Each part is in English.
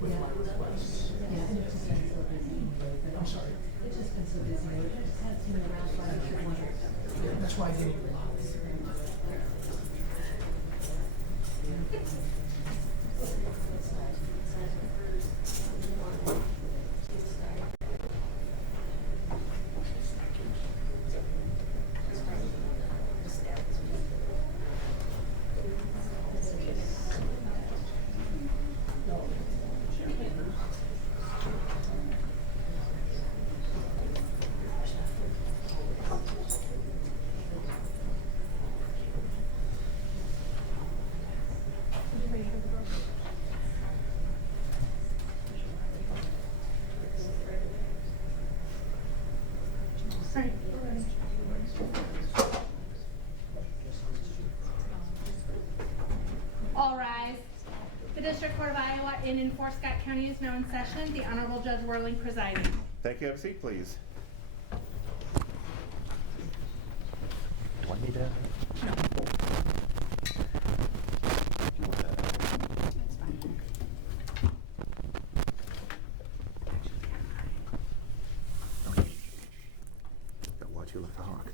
with my requests. Yeah, and it's just been so busy anyway, but I'm sorry. it's just been so busy. It just has been around for I should wonder. Yeah, that's why I didn't even bother. All rise. The District Court of Iowa in Fort Scott County is now in session. The Honorable Judge Whirling presiding. Thank you. Have a seat, please. Do I need that? No. You want that? That's fine. Okay. Gotta watch you like a hawk.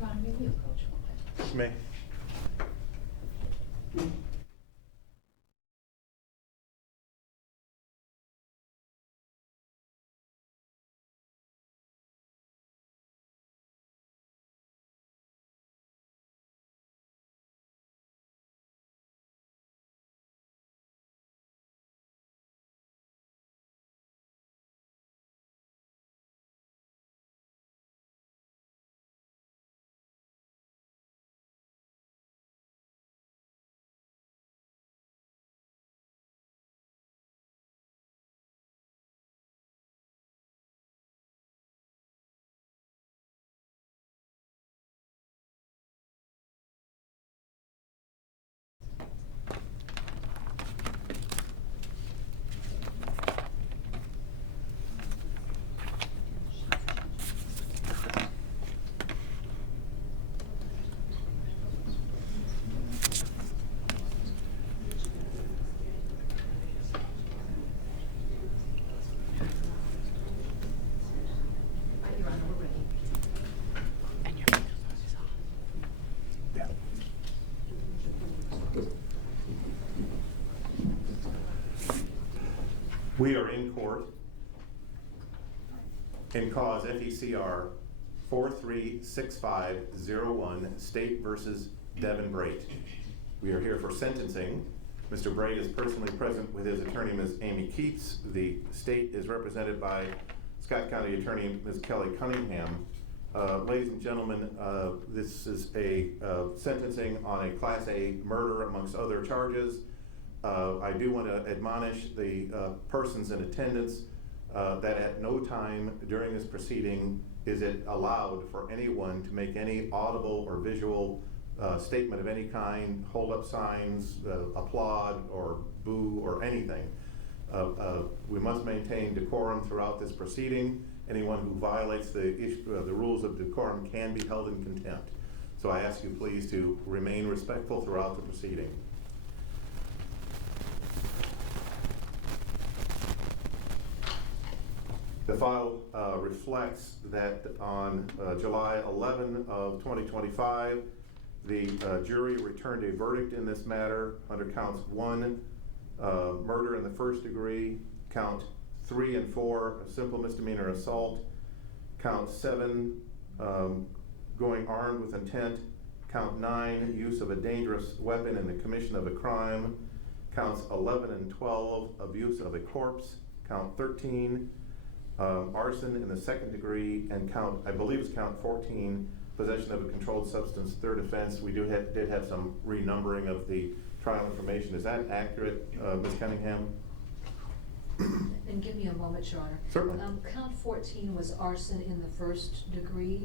Ron, maybe you coach a little bit. Me. Yeah. We are in court in cause FECR 436501, State versus Devon Braet. We are here for sentencing. Mr. Braet is personally present with his attorney, Ms. Amy Keats. The state is represented by Scott County Attorney, Ms. Kelly Cunningham. Ladies and gentlemen, this is a sentencing on a Class A murder amongst other charges. I do want to admonish the persons in attendance that at no time during this proceeding is it allowed for anyone to make any audible or visual statement of any kind, hold up signs, applaud or boo or anything. We must maintain decorum throughout this proceeding. Anyone who violates the rules of decorum can be held in contempt. So I ask you please to remain respectful throughout the proceeding. The file reflects that on July 11 of 2025, the jury returned a verdict in this matter under counts 1, murder in the first degree, count 3 and 4, a simple misdemeanor assault, count 7, going armed with intent, count 9, use of a dangerous weapon in the commission of a crime, counts 11 and 12, abuse of a corpse, count 13, arson in the second degree, and I believe it's count 14, possession of a controlled substance, third offense. We did have some renumbering of the trial information. Is that accurate, Ms. Cunningham? And give me a moment, Your Honor. Certainly. Count 14 was arson in the first degree.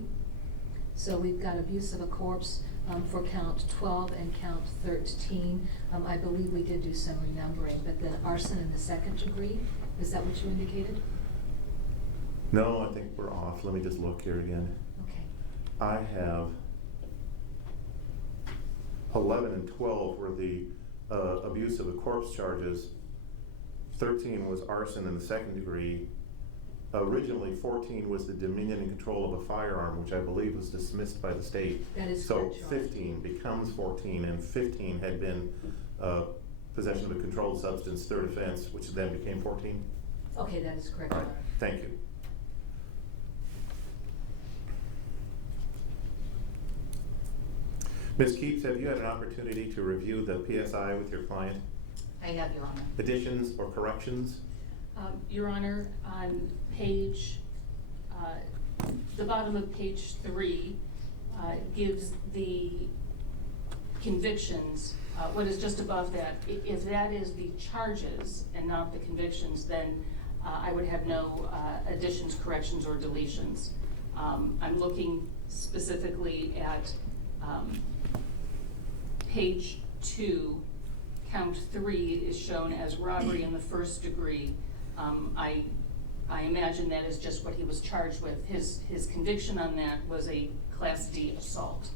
So we've got abuse of a corpse for count 12 and count 13. I believe we did do some renumbering, but the arson in the second degree, is that what you indicated? No, I think we're off. Let me just look here again. Okay. I have 11 and 12 were the abuse of a corpse charges. 13 was arson in the second degree. Originally, 14 was the dominion and control of a firearm, which I believe was dismissed by the state. That is so correct, Your Honor. 15 becomes 14, and 15 had been possession of a controlled substance, third offense, which then became 14. Okay, that is correct, All Your right, Honor. thank you. Ms. Keeps, have you had an opportunity to review the PSI with your client? I have, Your Honor. Additions or corrections? Your Honor, on page, the bottom of page 3 gives the convictions. What is just above that, if that is the charges and not the convictions, then I would have no additions, corrections, or deletions. I'm looking specifically at page 2, count 3 is shown as robbery in the first degree. I imagine that is just what he was charged with. His conviction on that was a Class D assault.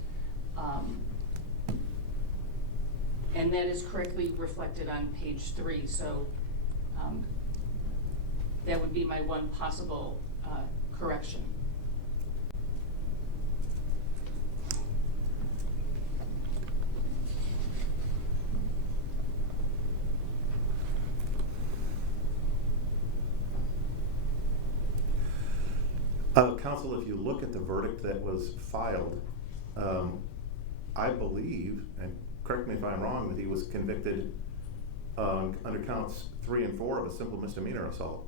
And that is correctly reflected on page 3, so that would be my one possible correction. Counsel, if you look at the verdict that was filed, I believe, and correct me if I'm wrong, that he was convicted under counts 3 and 4 of a simple misdemeanor assault.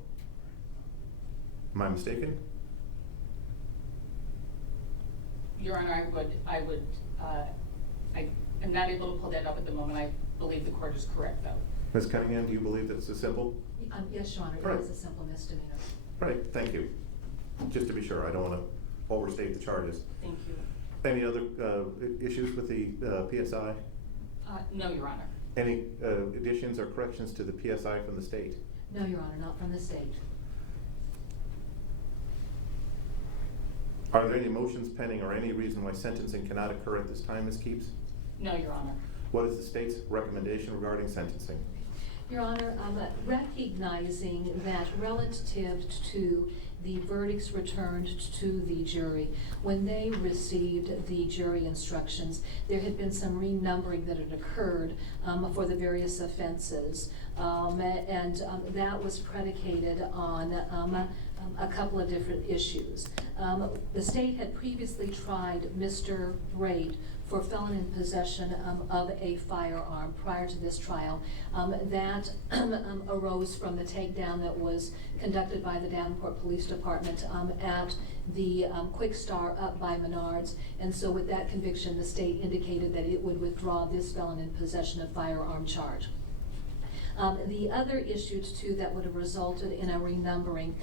Am I mistaken? Your Honor, I am not able to pull that up at the moment. I believe the court is correct, though. Ms. Cunningham, do you believe that it's a simple? Yes, Your Honor, Right. it is a simple misdemeanor. Right, thank you. Just to be sure, I don't want to overstate the charges. Thank you. Any other issues with the PSI? No, Your Honor. Any additions or corrections to the PSI from the state? No, Your Honor, not from the state. Are there any motions pending or any reason why sentencing cannot occur at this time, Ms. Keeps? No, Your Honor. What is the state's recommendation regarding sentencing? Your Honor, recognizing that relative to the verdicts returned to the jury, when they received the jury instructions, there had been some renumbering that had occurred for the various offenses. And that was predicated on a couple of different issues. The state had previously tried Mr. Braet for felon in possession of a firearm prior to this trial. That arose from the takedown that was conducted by the Davenport Police Department at the Quick Star up by Menards. And so with that conviction, the state indicated that it would withdraw this felon in possession of firearm charge. The other issues too that would have resulted in a renumbering.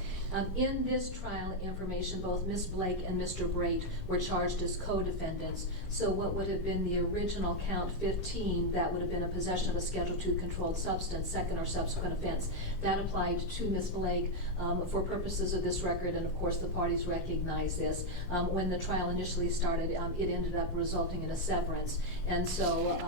In this trial information, both Ms. Blake and Mr. Braet were charged as co-defendants. So what would have been the original count 15, that would have been a possession of a Schedule II controlled substance, second or subsequent offense. That applied to Ms. Blake for purposes of this record, and of course the parties recognize this. When the trial initially started, it ended up resulting in a severance. And so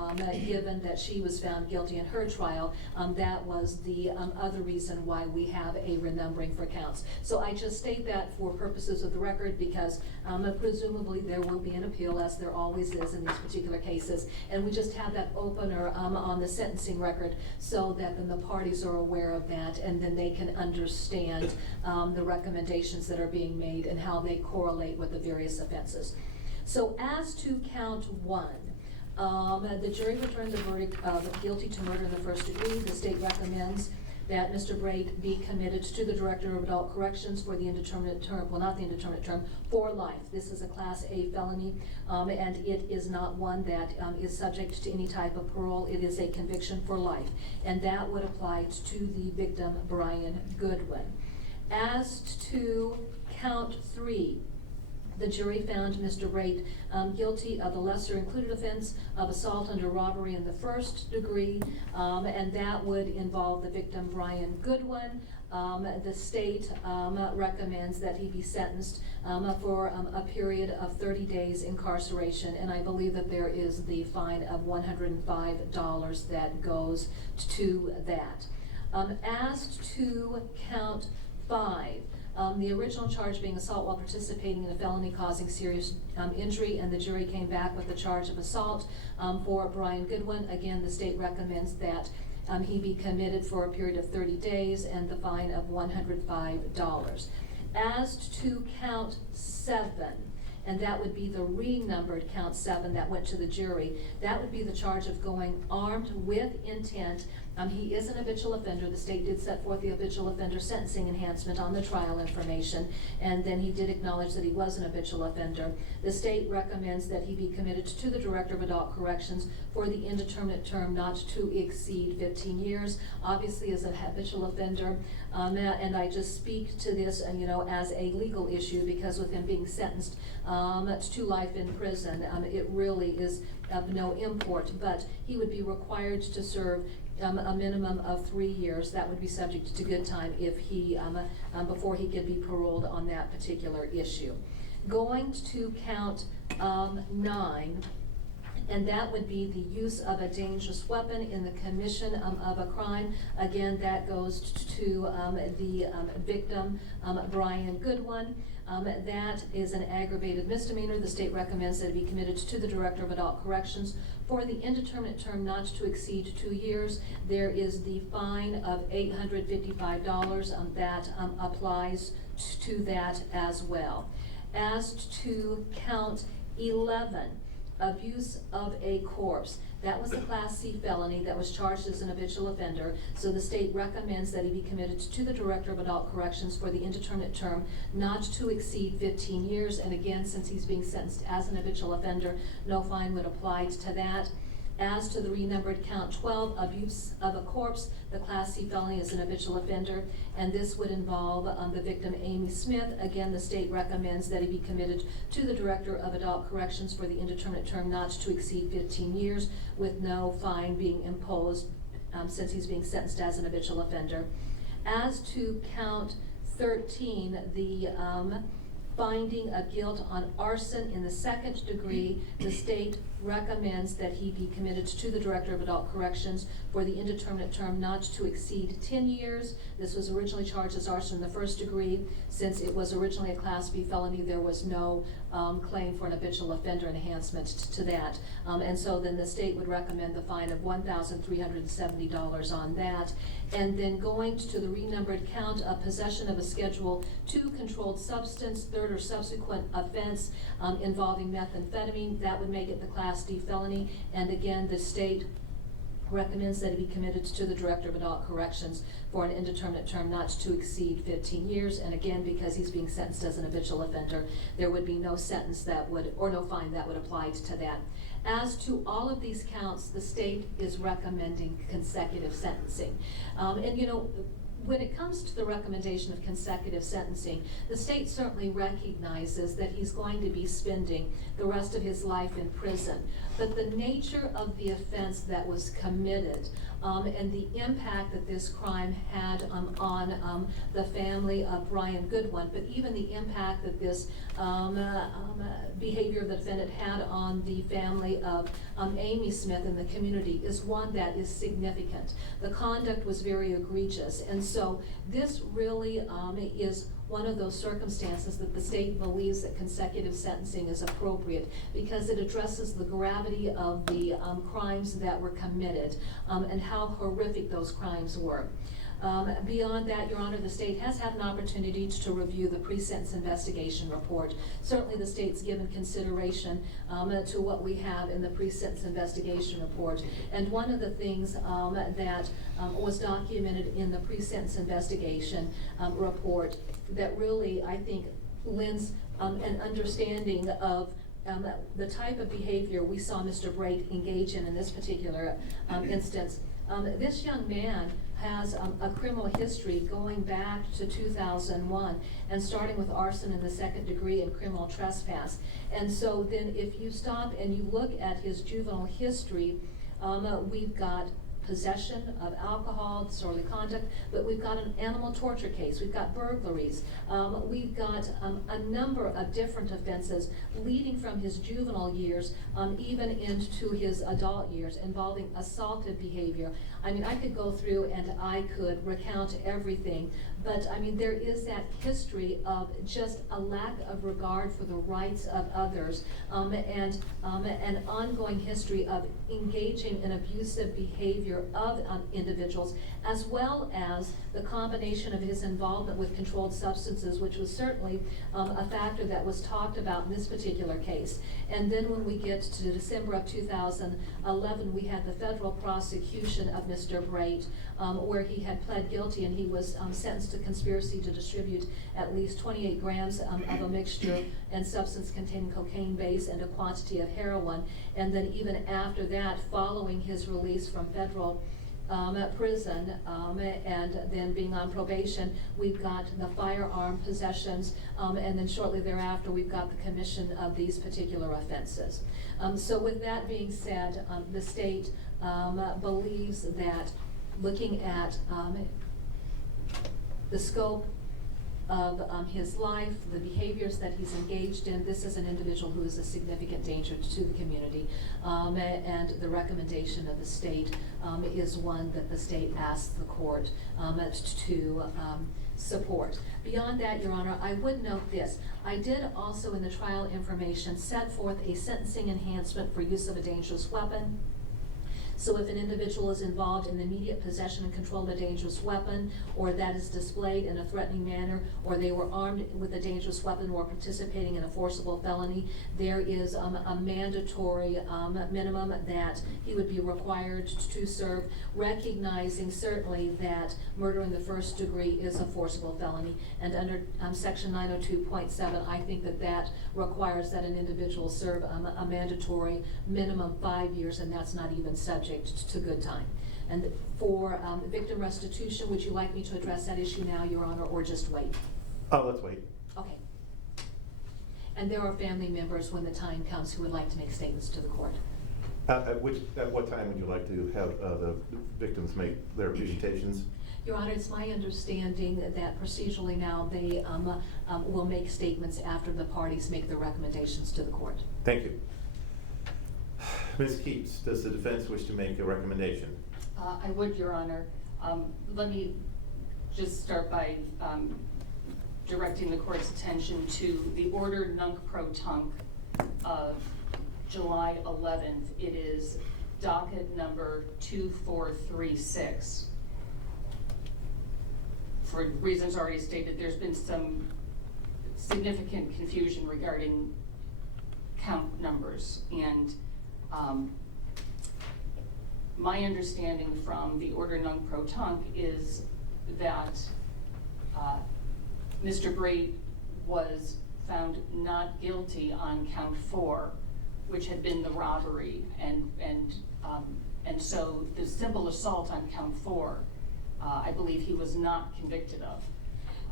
given that she was found guilty in her trial, that was the other reason why we have a renumbering for counts. So I just state that for purposes of the record because presumably there will be an appeal, as there always is in these particular cases. And we just have that opener on the sentencing record so that then the parties are aware of that, and then they can understand the recommendations that are being made and how they correlate with the various offenses. So as to count 1, the jury returned the verdict of guilty to murder in the first degree. The state recommends that Mr. Braet be committed to the Director of Adult Corrections for the indeterminate term, well, not the indeterminate term, for life. This is a Class A felony, and it is not one that is subject to any type of parole. It is a conviction for life, and that would apply to the victim, Brian Goodwin. As to count 3, the jury found Mr. Braet guilty of the lesser included offense of assault under robbery in the 1st degree, and that would involve the victim, Brian Goodwin. The state recommends that he be sentenced for a period of 30 days incarceration, and I believe that there is the fine of $105 that goes to that. As to count 5, the original charge being assault while participating in a felony causing serious injury, and the jury came back with the charge of assault for Brian Goodwin. Again, the state recommends that he be committed for a period of 30 days and the fine of $105. As to count 7, and that would be the renumbered count 7 that went to the jury, that would be the charge of going armed with intent. He is an habitual offender. The state did set forth the habitual offender sentencing enhancement on the trial information, and then he did acknowledge that he was an habitual offender. The state recommends that he be committed to the Director of Adult Corrections for the indeterminate term not to exceed 15 years. Obviously, as a habitual offender, and I just speak to this, as a legal issue, because with him being sentenced to life in prison, it really is of no import, but he would be required to serve a minimum of 3 years. That would be subject to good time if he, before he could be paroled on that particular issue. Going to count 9, and that would be the use of a dangerous weapon in the commission of a crime. Again, that goes to the victim, Brian Goodwin. That is an aggravated misdemeanor. The state recommends that it be committed to the Director of Adult Corrections for the indeterminate term not to exceed 2 years. There is the fine of $855 that applies to that as well. As to count 11, abuse of a corpse. That was a Class C felony that was charged as an habitual offender, so the state recommends that he be committed to the Director of Adult Corrections for the indeterminate term not to exceed 15 years, and again, since he's being sentenced as an habitual offender, no fine would apply to that. As to the renumbered count 12, abuse of a corpse, the Class C felony is an habitual offender, and this would involve the victim, Amy Smith. Again, the state recommends that he be committed to the Director of Adult Corrections for the indeterminate term not to exceed 15 years, with no fine being imposed since he's being sentenced as an habitual offender. As to count 13, the finding of guilt on arson in the 2nd degree, the state recommends that he be committed to the Director of Adult Corrections for the indeterminate term not to exceed 10 years. This was originally charged as arson in the 1st degree. Since it was originally a Class B felony, there was no claim for an habitual offender enhancement to that. And so then the state would recommend the fine of $1,370 on that. And then going to the renumbered count of possession of a Schedule II controlled substance, 3rd or subsequent offense involving methamphetamine, that would make it the Class D felony. And again, the state recommends that he be committed to the Director of Adult Corrections for an indeterminate term not to exceed 15 years. And again, because he's being sentenced as an habitual offender, there would be no sentence that would, or no fine that would apply to that. As to all of these counts, the state is recommending consecutive sentencing. When it comes to the recommendation of consecutive sentencing, the state certainly recognizes that he's going to be spending the rest of his life in prison. But the nature of the offense that was committed and the impact that this crime had on the family of Brian Goodwin, but even the impact that this behavior of the defendant had on the family of Amy Smith and the community is one that is significant. The conduct was very egregious, and so this really is one of those circumstances that the state believes that consecutive sentencing is appropriate because it addresses the gravity of the crimes that were committed and how horrific those crimes were. Beyond that, Your Honor, the state has had an opportunity to review the pre-sentence investigation report. Certainly the state's given consideration to what we have in the pre-sentence investigation report. And one of the things that was documented in the pre-sentence investigation report that really, I think, lends an understanding of the type of behavior we saw Mr. Braet engage in this particular instance. This young man has a criminal history going back to 2001 and starting with arson in the second degree and criminal trespass. And so then if you stop and you look at his juvenile history, we've got possession of alcohol, disorderly conduct, but we've got an animal torture case, we've got burglaries, we've got a number of different offenses leading from his juvenile years even into his adult years involving assaultive behavior. I mean, I could go through and I could recount everything, but I mean, there is that history of just a lack of regard for the rights of others and an ongoing history of engaging in abusive behavior of individuals, as well as the combination of his involvement with controlled substances, which was certainly a factor that was talked about in this particular case. And then when we get to December of 2011, we had the federal prosecution of Mr. Braet, where he had pled guilty and he was sentenced to conspiracy to distribute at least 28 grams of a mixture and substance containing cocaine base and a quantity of heroin. And then even after that, following his release from federal prison and then being on probation, we've got the firearm possessions, and then shortly thereafter we've got the commission of these particular offenses. So with that being said, the state believes that looking at the scope of his life, the behaviors that he's engaged in, this is an individual who is a significant danger to the community. And the recommendation of the state is one that the state asks the court to support. Beyond that, Your Honor, I would note this. I did also in the trial information set forth a sentencing enhancement for use of a dangerous weapon. So if an individual is involved in the immediate possession and control of a dangerous weapon, or that is displayed in a threatening manner, or they were armed with a dangerous weapon or participating in a forcible felony, there is a mandatory minimum that he would be required to serve, recognizing certainly that murder in the first degree is a forcible felony. And under section 902.7, I think that that requires that an individual serve a mandatory minimum 5 years, and that's not even subject to good time. And for victim restitution, would you like me to address that issue now, Your Honor, or just wait? Oh, let's wait. Okay. And there are family members when the time comes who would like to make statements to the court. At what time would you like to have the victims make their presentations? Your Honor, it's my understanding that procedurally now they will make statements after the parties make their recommendations to the court. Thank you. Ms. Keats, does the defense wish to make a recommendation? I would, Your Honor. Let me just start by directing the court's attention to the order nunc pro tunc of July 11th. It is docket number 2436. For reasons already stated, there's been some significant confusion regarding count numbers, and my understanding from the order nunc pro tunc is that Mr. Braet was found not guilty on count 4, which had been the robbery, and so the simple assault on count 4, I believe he was not convicted of.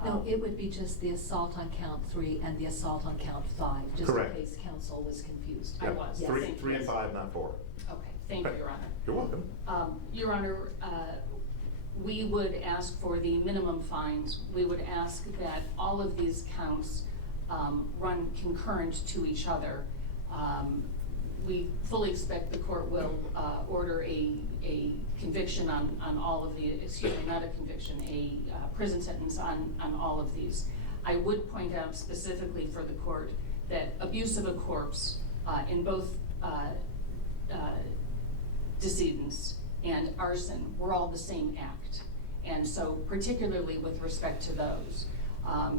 No, it would be just the assault on count 3 and the assault on count 5, just Correct. in case counsel was confused. I was. Yes. Three and 5, not 4. Okay, thank you, Your Honor. You're welcome. Your Honor, we would ask for the minimum fines. We would ask that all of these counts run concurrent to each other. We fully expect the court will order a conviction on all of the, excuse me, not a conviction, a prison sentence on all of these. I would point out specifically for the court that abuse of a corpse in both decedents and arson were all the same act. And so particularly with respect to those,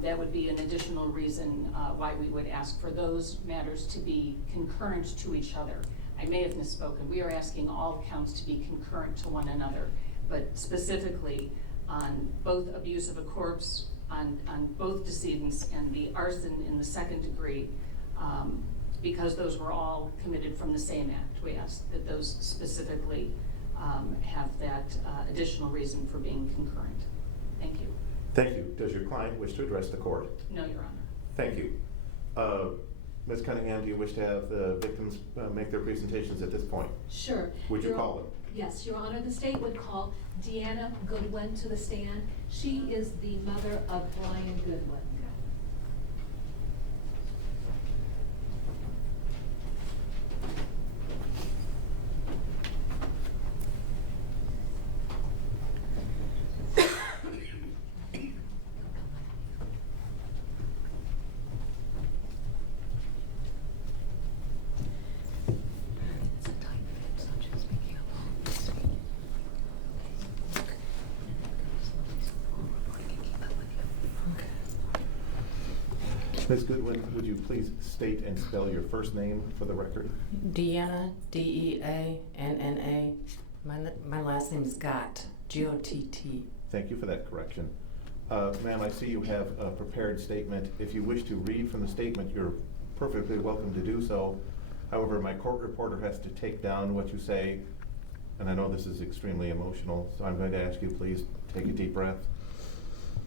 that would be an additional reason why we would ask for those matters to be concurrent to each other. I may have misspoken. We are asking all counts to be concurrent to one another, but specifically on both abuse of a corpse, on both decedents, and the arson in the second degree, because those were all committed from the same act. We ask that those specifically have that additional reason for being concurrent. Thank you. Thank you. Does your client wish to address the court? No, Your Honor. Thank you. Ms. Cunningham, do you wish to have the victims make their presentations at this point? Sure. Would you call them? Yes, Your Honor. The state would call Deanna Goodwin to the stand. She is the mother of Brian Goodwin. Ms. Goodwin, would you please state and spell your first name for the record? Deanna, D-E-A-N-N-A. My last name is Gott, G-O-T-T. Thank you for that correction. Ma'am, I see you have a prepared statement. If you wish to read from the statement, you're perfectly welcome to do so. However, my court reporter has to take down what you say, and I know this is extremely emotional, so I'm going to ask you please take a deep breath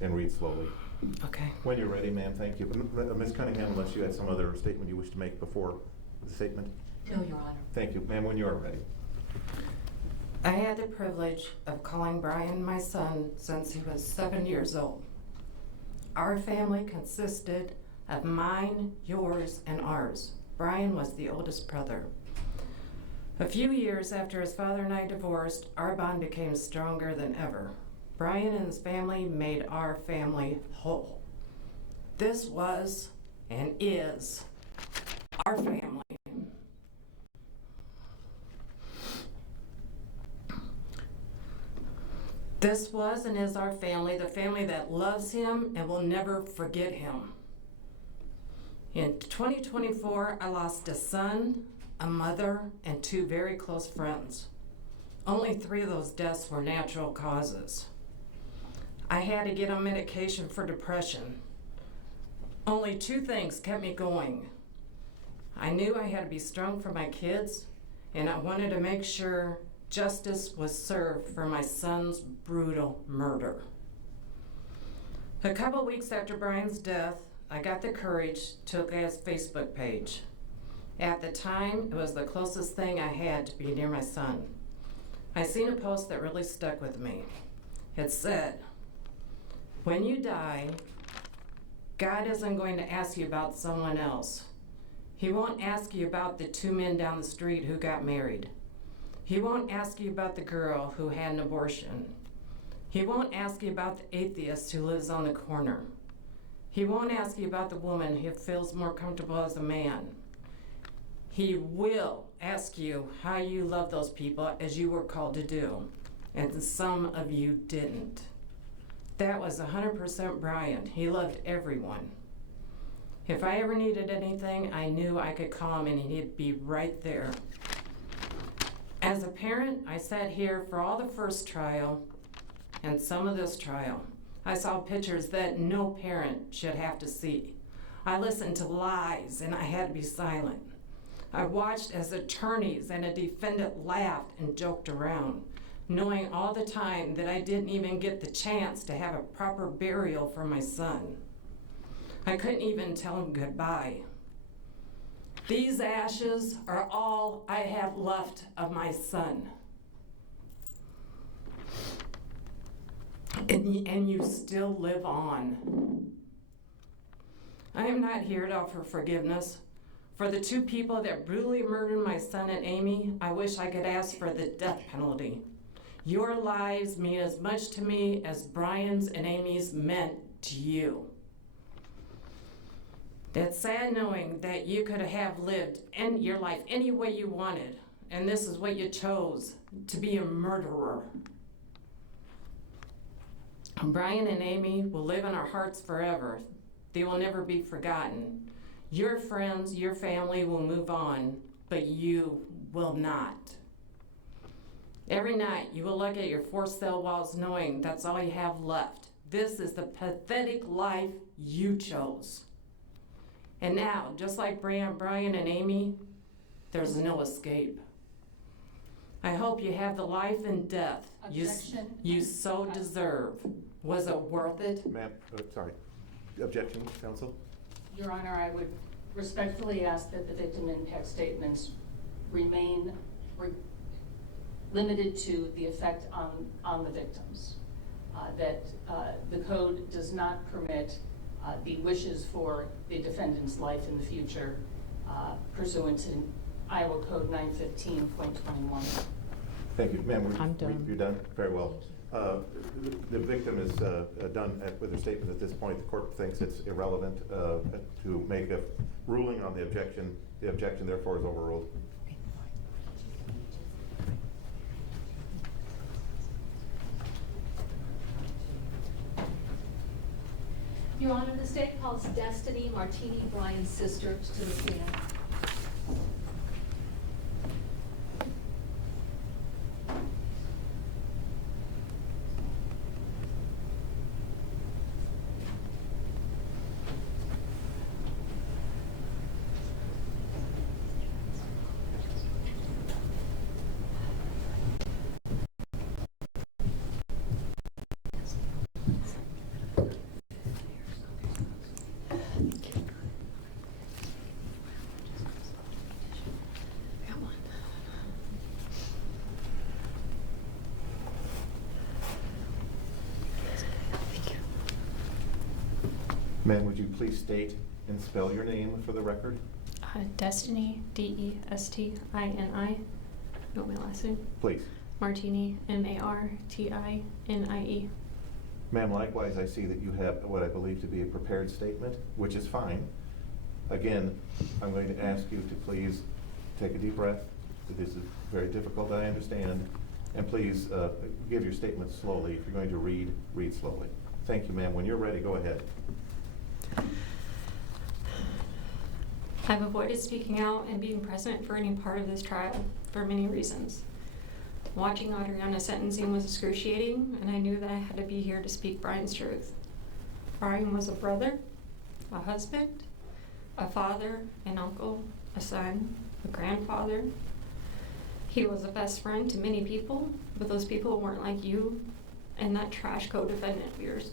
and read slowly. Okay. When you're ready, ma'am, thank you. Ms. Cunningham, unless you had some other statement you wish to make before the statement? No, Your Honor. Thank you. Ma'am, when you are ready. I had the privilege of calling Brian my son since he was 7 years old. Our family consisted of mine, yours, and ours. Brian was the oldest brother. A few years after his father and I divorced, our bond became stronger than ever. Brian and his family made our family whole. This was and is our family. This was and is our family, the family that loves him and will never forget him. In 2024, I lost a son, a mother, and 2 very close friends. Only 3 of those deaths were natural causes. I had to get on medication for depression. Only 2 things kept me going. I knew I had to be strong for my kids, and I wanted to make sure justice was served for my son's brutal murder. A couple weeks after Brian's death, I got the courage to look at his Facebook page. At the time, it was the closest thing I had to be near my son. I seen a post that really stuck with me. It said, "When you die, God isn't going to ask you about someone else. He won't ask you about the 2 men down the street who got married. He won't ask you about the girl who had an abortion. He won't ask you about the atheist who lives on the corner. He won't ask you about the woman who feels more comfortable as a man. He will ask you how you love those people as you were called to do, and some of you didn't." That was 100% Brian. He loved everyone. If I ever needed anything, I knew I could call him and he'd be right there. As a parent, I sat here for all the first trial and some of this trial. I saw pictures that no parent should have to see. I listened to lies and I had to be silent. I watched as attorneys and a defendant laughed and joked around, knowing all the time that I didn't even get the chance to have a proper burial for my son. I couldn't even tell him goodbye. These ashes are all I have left of my son. And you still live on. I am not here to offer forgiveness. For the 2 people that brutally murdered my son and Amy, I wish I could ask for the death penalty. Your lives mean as much to me as Brian's and Amy's meant to you. It's sad knowing that you could have lived your life any way you wanted, and this is what you chose, to be a murderer. Brian and Amy will live in our hearts forever. They will never be forgotten. Your friends, your family will move on, but you will not. Every night you will look at your four-cell walls knowing that's all you have left. This is the pathetic life you chose. And now, just like Brian and Amy, there's no escape. I hope you have the life and death Objection. you so deserve. Was it worth it? Ma'am, sorry. Objection, counsel? Your Honor, I would respectfully ask that the victim impact statements remain limited to the effect on the victims. That the code does not permit the wishes for the defendant's life in the future pursuant to Iowa Code 915.21. Thank you. Ma'am, I'm done. you're done? Very well. The victim is done with her statement at this point. The court thinks it's irrelevant to make a ruling on the objection. The objection, therefore, is overruled. Your Honor, the state calls Destiny Martini, Brian's sister, to the stand. Ma'am, would you please state and spell your name for the record? Destiny, D-E-S-T-I-N-I. You want my last name? Please. Martini, M-A-R-T-I-N-I-E. Ma'am, likewise, I see that you have what I believe to be a prepared statement, which is fine. Again, I'm going to ask you to please take a deep breath. This is very difficult, I understand. And please give your statement slowly. If you're going to read, read slowly. Thank you, ma'am. When you're ready, go ahead. I've avoided speaking out and being present for any part of this trial for many reasons. Watching Adriana's sentencing was excruciating, and I knew that I had to be here to speak Brian's truth. Brian was a brother, a husband, a father, an uncle, a son, a grandfather. He was a best friend to many people, but those people weren't like you and that trash co-defendant of yours.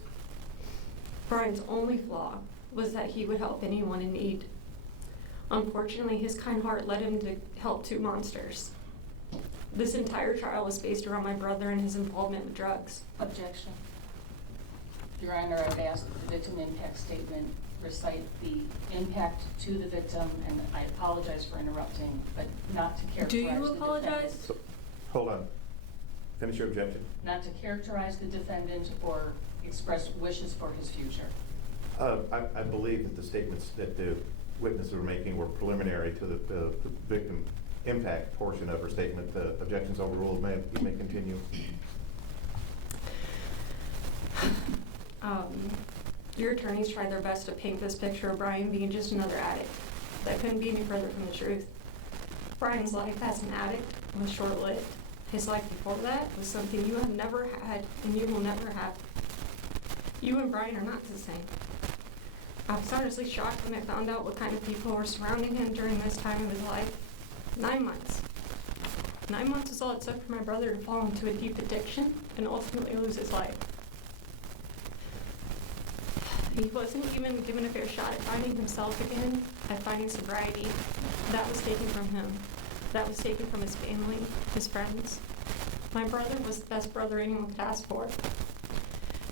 Brian's only flaw was that he would help anyone in need. Unfortunately, his kind heart led him to help two monsters. This entire trial was based around my brother and his involvement with drugs. Objection. Your Honor, I would ask that the victim impact statement recite the impact to the victim, and I apologize for interrupting, but not to characterize Do you the apologize? defendant. So, hold on. Finish your objection. Not to characterize the defendant or express wishes for his future. I believe that the statements that the witnesses were making were preliminary to the victim impact portion of her statement. The objection's overruled. Ma'am, you may continue. Your attorneys tried their best to paint this picture of Brian being just another addict. That couldn't be any further from the truth. Brian's life as an addict was short-lived. His life before that was something you have never had and you will never have. You and Brian are not the same. I was honestly shocked when I found out what kind of people were surrounding him during this time of his life. 9 months. 9 months is all it took for my brother to fall into a deep addiction and ultimately lose his life. He wasn't even given a fair shot at finding himself again, at finding sobriety. That was taken from him. That was taken from his family, his friends. My brother was the best brother anyone could ask for.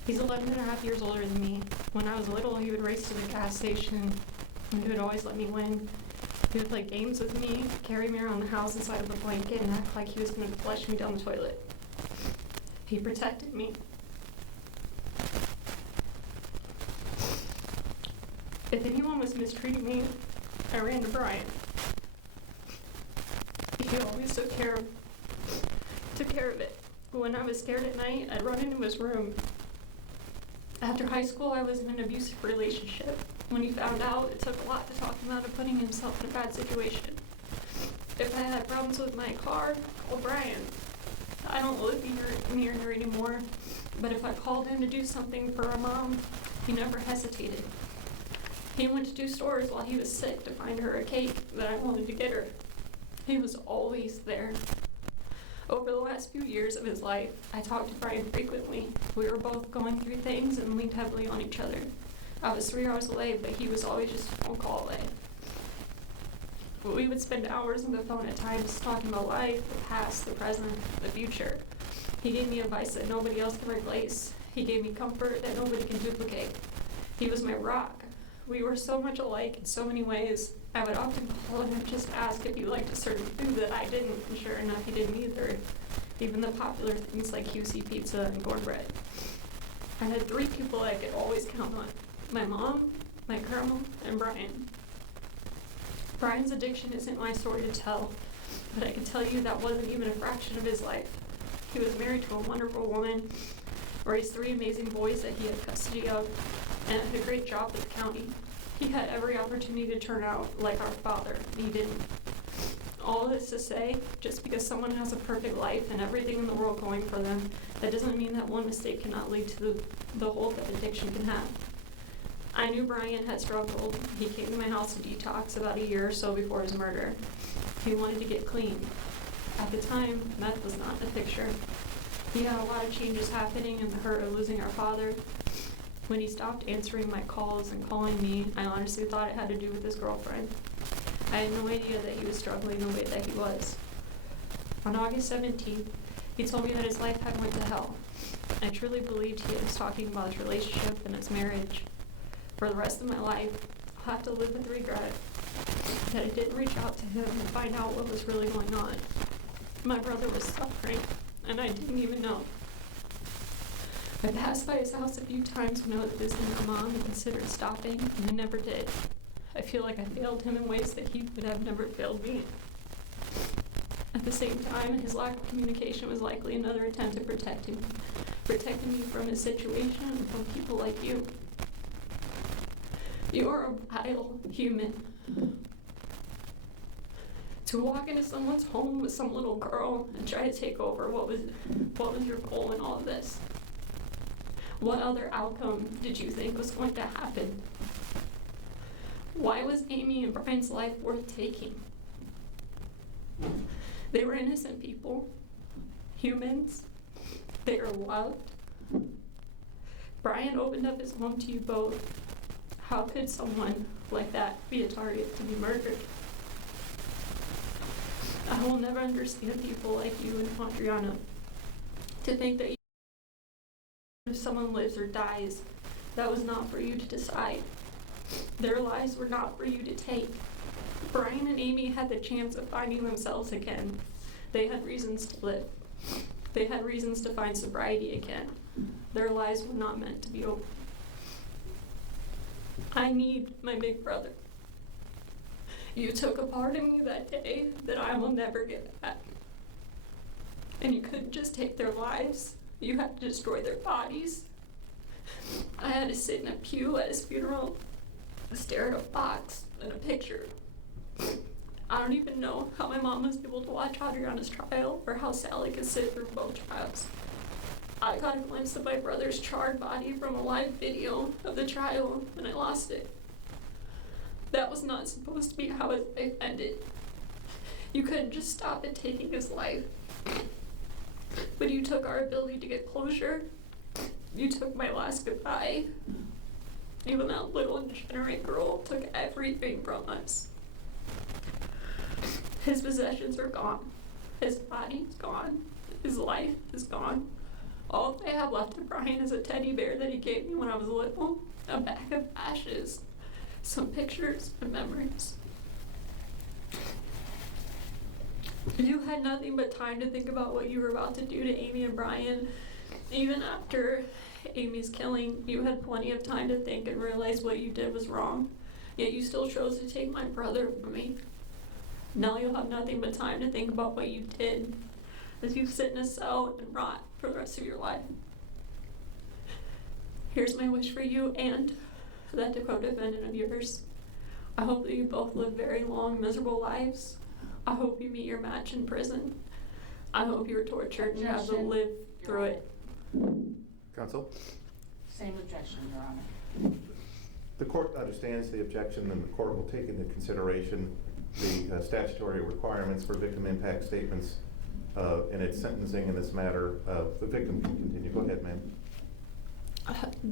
He's 11 and a half years older than me. When I was little, he would race to the gas station, and he would always let me win. He would play games with me, carry me around the house inside of a blanket, and act like he was going to flush me down the toilet. He protected me. If anyone was mistreating me, I ran to Brian. He always took care of it. When I was scared at night, I'd run into his room, After high school, I was in an abusive relationship. When he found out, it took a lot to talk him out of putting himself in a bad situation. If I had problems with my car, call Brian. I don't live near here anymore, but if I called him to do something for our mom, he never hesitated. He went to 2 stores while he was sick to find her a cake that I wanted to get her. He was always there. Over the last few years of his life, I talked to Brian frequently. We were both going through things and leaned heavily on each other. I was 3 hours away, but he was always just a phone call away. We would spend hours on the phone at times talking about life, the past, the present, the future. He gave me advice that nobody else can replace. He gave me comfort that nobody can duplicate. He was my rock. We were so much alike in so many ways. I would often call him and just ask if he liked a certain food that I didn't, and sure enough, he didn't either. Even the popular things like QC pizza and cornbread. I had 3 people I could always count on. My mom, my grandma, and Brian. Brian's addiction isn't my story to tell, but I can tell you that wasn't even a fraction of his life. He was married to a wonderful woman, raised 3 amazing boys that he had custody of, and had a great job with the county. He had every opportunity to turn out like our father, and he didn't. All this to say, just because someone has a perfect life and everything in the world going for them, that doesn't mean that one mistake cannot lead to the hole that addiction can have. I knew Brian had struggled. He came to my house to detox about a year or so before his murder. He wanted to get clean. At the time, meth was not in the picture. He had a lot of changes happening and the hurt of losing our father. When he stopped answering my calls and calling me, I honestly thought it had to do with his girlfriend. I had no idea that he was struggling the way that he was. On August 17th, he told me that his life had went to hell. I truly believed he was talking about his relationship and his marriage. For the rest of my life, I'll have to live with regret that I didn't reach out to him and find out what was really going on. My brother was suffering, and I didn't even know. I passed by his house a few times when I was visiting my mom and considered stopping, and I never did. I feel like I failed him in ways that he would have never failed me. At the same time, his lack of communication was likely another attempt at protecting me from his situation and from people like you. You are a vile human. To walk into someone's home with some little girl and try to take over, what was your goal in all of this? What other outcome did you think was going to happen? Why was Amy and Brian's life worth taking? They were innocent people, humans. They are loved. Brian opened up his home to you both. How could someone like that be a target to be murdered? I will never understand people like you and Adriana. To think that if someone lives or dies, that was not for you to decide. Their lives were not for you to take. Brian and Amy had the chance of finding themselves again. They had reasons to live. They had reasons to find sobriety again. Their lives were not meant to be over. I need my big brother. You took a part of me that day that I will never get back. And you couldn't just take their lives. You had to destroy their bodies. I had to sit in a pew at his funeral, stare at a box and a picture. I don't even know how my mom was able to watch Adriana's trial or how Sally could sit through both trials. I got a glimpse of my brother's charred body from a live video of the trial and I lost it. That was not supposed to be how his life ended. You couldn't just stop at taking his life. But you took our ability to get closure. You took my last goodbye. Even that little degenerate girl took everything from us. His possessions are gone. His body is gone. His life is gone. All I have left of Brian is a teddy bear that he gave me when I was little, a bag of ashes, some pictures and memories. You had nothing but time to think about what you were about to do to Amy and Brian. Even after Amy's killing, you had plenty of time to think and realize what you did was wrong. Yet you still chose to take my brother from me. Now you'll have nothing but time to think about what you did as you sit in a cell and rot for the rest of your life. Here's my wish for you and for that Dakota defendant of yours. I hope that you both live very long, miserable lives. I hope you meet your match in prison. I hope you were tortured and you have to Objection. live through it. Counsel? Same objection, Your Honor. The court understands the objection, and the court will take into consideration the statutory requirements for victim impact statements in its sentencing in this matter. The victim can continue. Go ahead, ma'am.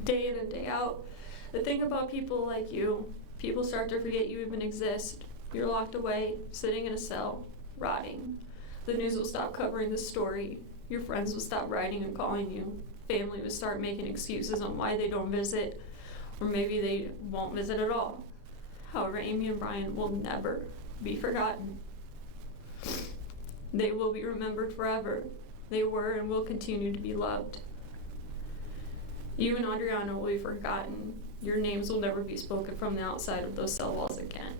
Day in and day out, the thing about people like you, people start to forget you even exist. You're locked away, sitting in a cell, rotting. The news will stop covering the story. Your friends will stop writing and calling you. Family will start making excuses on why they don't visit, or maybe they won't visit at all. However, Amy and Brian will never be forgotten. They will be remembered forever. They were and will continue to be loved. You and Adriana will be forgotten. Your names will never be spoken from the outside of those cell walls again.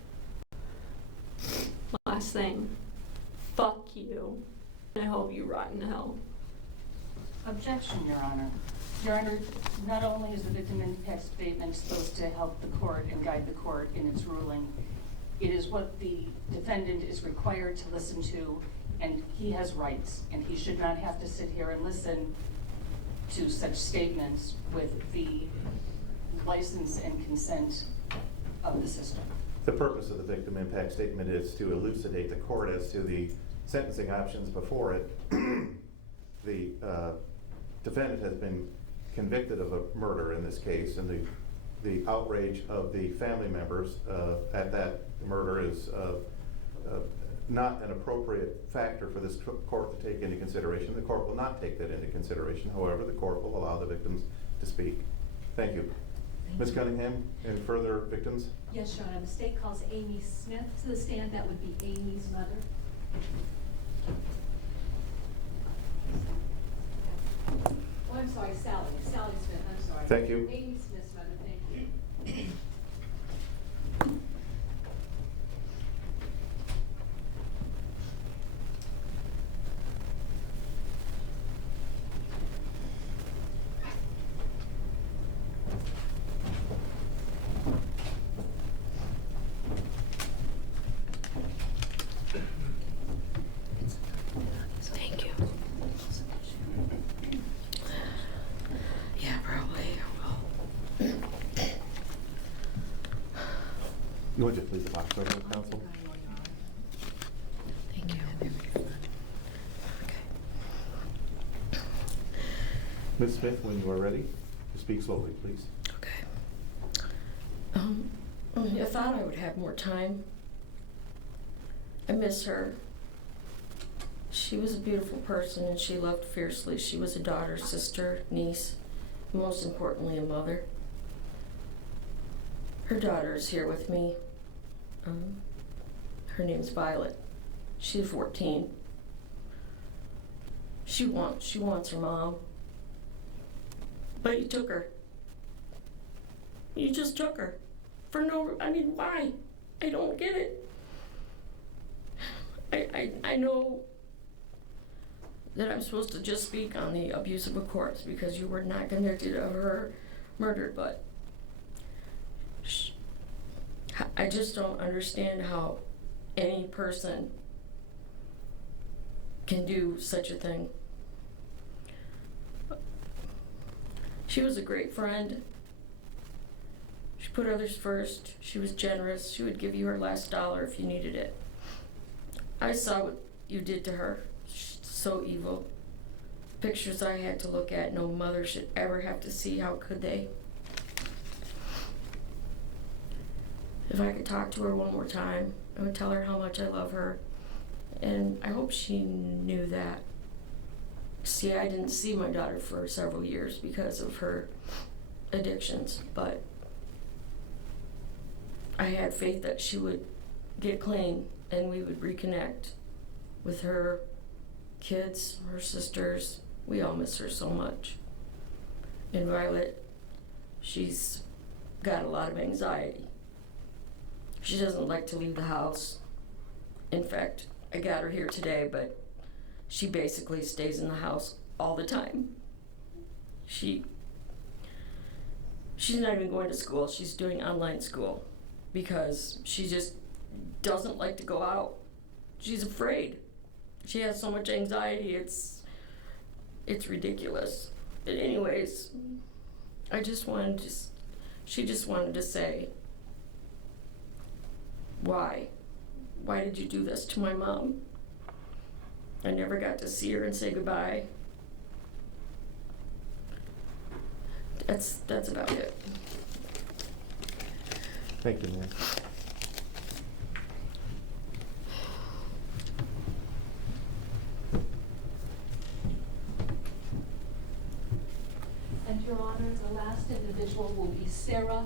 Last thing, fuck you. I hope you rot in hell. Objection, Your Honor. Your Honor, not only is the victim impact statement supposed to help the court and guide the court in its ruling, it is what the defendant is required to listen to, and he has rights, and he should not have to sit here and listen to such statements with the license and consent of the system. The purpose of the victim impact statement is to elucidate the court as to the sentencing options before it. The defendant has been convicted of a murder in this case, and the outrage of the family members at that murder is not an appropriate factor for this court to take into consideration. The court will not take that into consideration. However, the court will allow the victims to speak. Thank you. Ms. Cunningham, any further victims? Yes, Your Honor, the state calls Amy Smith to the stand. That would be Amy's mother. Oh, I'm sorry, Sally. Sally Smith, I'm sorry. Thank you. Amy Smith's mother, thank you. Thank you. Yeah, probably I will. Would you please the box over, counsel? Thank you. Okay. Ms. Smith, when you are ready, speak slowly, please. Okay. I thought I would have more time. I miss her. She was a beautiful person and she loved fiercely. She was a daughter, sister, niece, and most importantly, a mother. Her daughter is here with me. Her name's Violet. She's 14. She wants her mom. But you took her. You just took her. Why? I don't get it. I know that I'm supposed to just speak on the abuse of a corpse because you were not convicted of her murder, but I just don't understand how any person can do such a thing. She was a great friend. She put others first. She was generous. She would give you her last dollar if you needed it. I saw what you did to her. She's so evil. Pictures I had to look at, no mother should ever have to see. How could they? If I could talk to her one more time, I would tell her how much I love her. And I hope she knew that. See, I didn't see my daughter for several years because of her addictions, but I had faith that she would get clean and we would reconnect with her kids, her sisters. We all miss her so much. And Violet, she's got a lot of anxiety. She doesn't like to leave the house. In fact, I got her here today, but she basically stays in the house all the time. She She's not even going to school. She's doing online school because she just doesn't like to go out. She's afraid. She has so much anxiety. It's ridiculous. But anyways, she just wanted to say, why? Why did you do this to my mom? I never got to see her and say goodbye. That's about it. Thank you, ma'am. And Your Honor, the last individual will be Sarah